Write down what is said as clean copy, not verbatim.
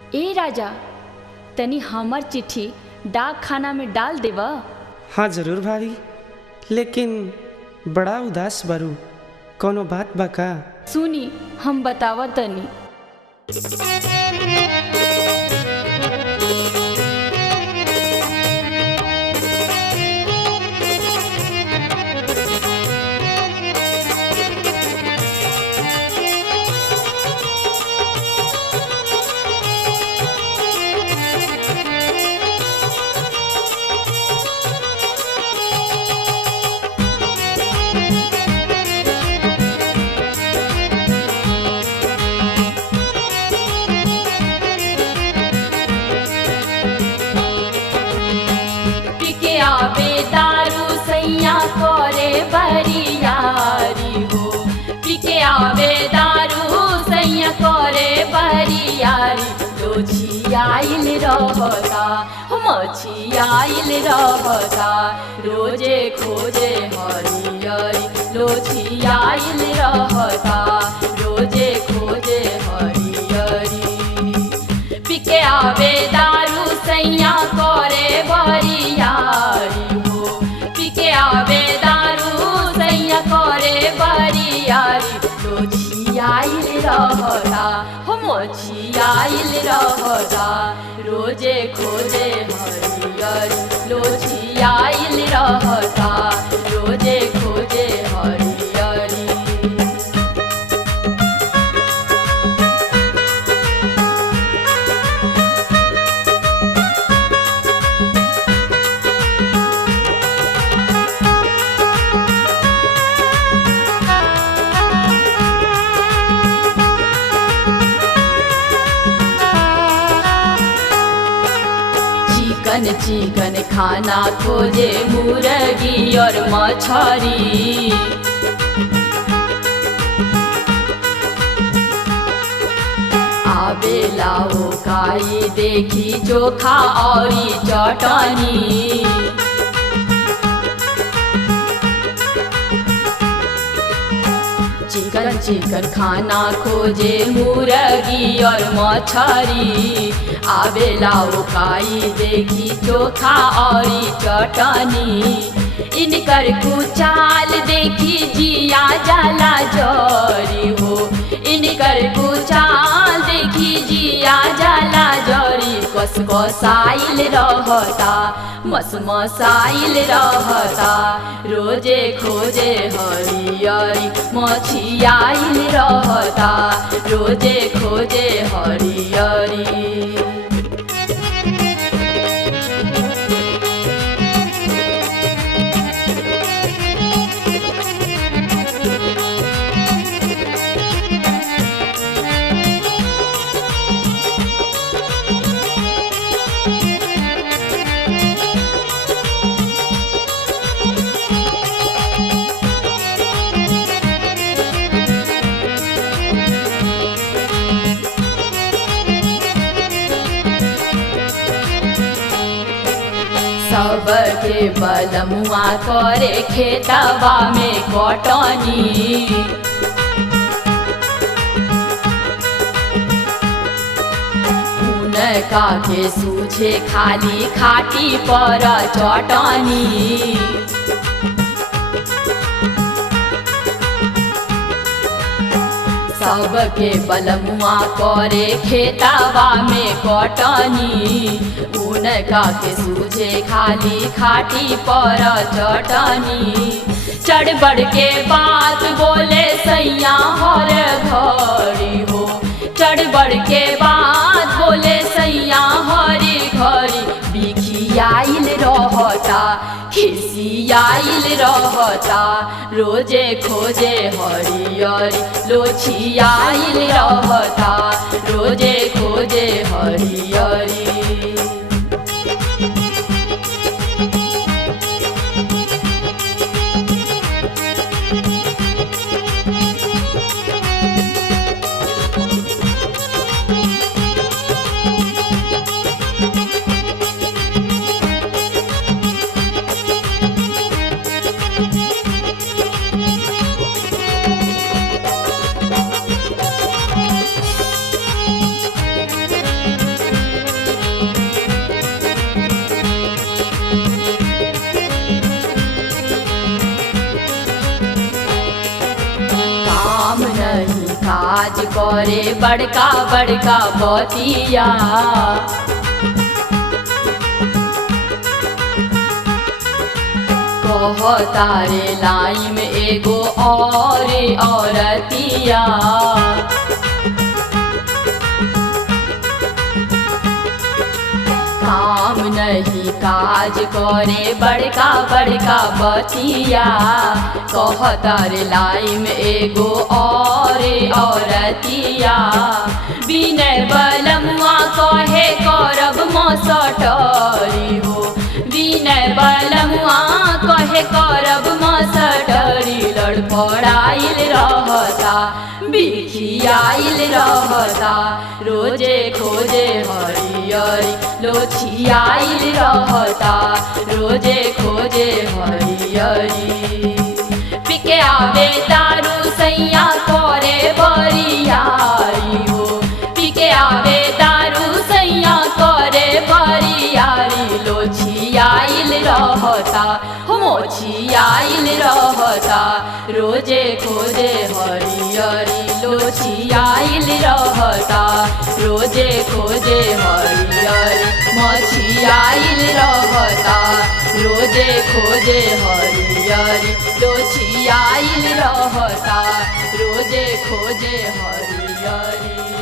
ए राजा, तनी हमर चिट्ठी डाक खाना में डाल देवा। हाँ जरूर भाभी, लेकिन बड़ा उदास बारू, कोनो बात बा का? सुनी हम बतावा तनी। आवे दारू सैया करे बरियारी हो, पिके आवे दारू सैया करे बरियारी। लोछी आइल रहता मछी आइल रहता, रोजे खोजे हरियरी। लोछी आइल रहता रोजे खोजे हरियरी। पिके आवे दारू सैया करे बरियारी हो, पिके आवे दारू सैया करे बरियारी। लोछी आइल रहता मछी आइल रहता, रोजे खोजे हरियरी। लोछी आइल रहता रोजे खोजे हरियरी। चिकन चिकन खाना खोजे मुर्गी और मछरी। आवेला वो काई देखी चोखा और चटनी। चिकन चिकन खाना खोजे मुर्गी और मछरी। आवेला वो काई देखी चोखा और चटनी। इनकर कुचाल देखी जिया जाला जरी हो, इनकर कुचाल देखी जिया जाला जरी। कस कसाइल रहता मसाइल रहता, रोजे खोजे हरियरी। मछी आइल रहता रोजे खोजे हरियरी। सबके बलमुआ करे खेतवा में कटनी। उनका के सूझे खाली खाटी पर चटनी। सबके बलमुआ करे खेतवा में कटनी। उनका के सूझे खाली खाटी पर चटनी। चढ़ बढ़ के बात बोले सैया हर घड़ी हो, चढ़ बढ़ के बात बोले सैया हरी घड़ी। बिखियाइल रहता खिसियाइल रहता, रोजे खोजे हरियरी। लोछी आइल रहता रोजे खोजे हरियरी। काज करे बड़का बड़का बतिया। कहतारे लाइन में एगो और औरतिया। काम नहीं काज करे बड़का बड़का बतिया। कहतारे लाइन में एगो और औरतिया। विनय बलमुआ कहे करब मसटरी हो। विनय बलमुआ कहे करब मसटरी। लड़खड़ाइल रहता बिखियाइल रहता रोजे खोजे हरियरी। लोछियाइल रहता रोजे खोजे हरियरी। पिके आवे दारू सैया करे बरियारी हो। पिके आवे दारू सैया करे बरियारी। लोछियाइल रहता मोछियाइल रहता रोजे खोजे हरियरी। लोछियाइल रहता रोजे खोजे हरियरी। मछियाइल रहता रोजे खोजे हरियरी। लोछियाइल रहता रोजे खोजे हरियरी।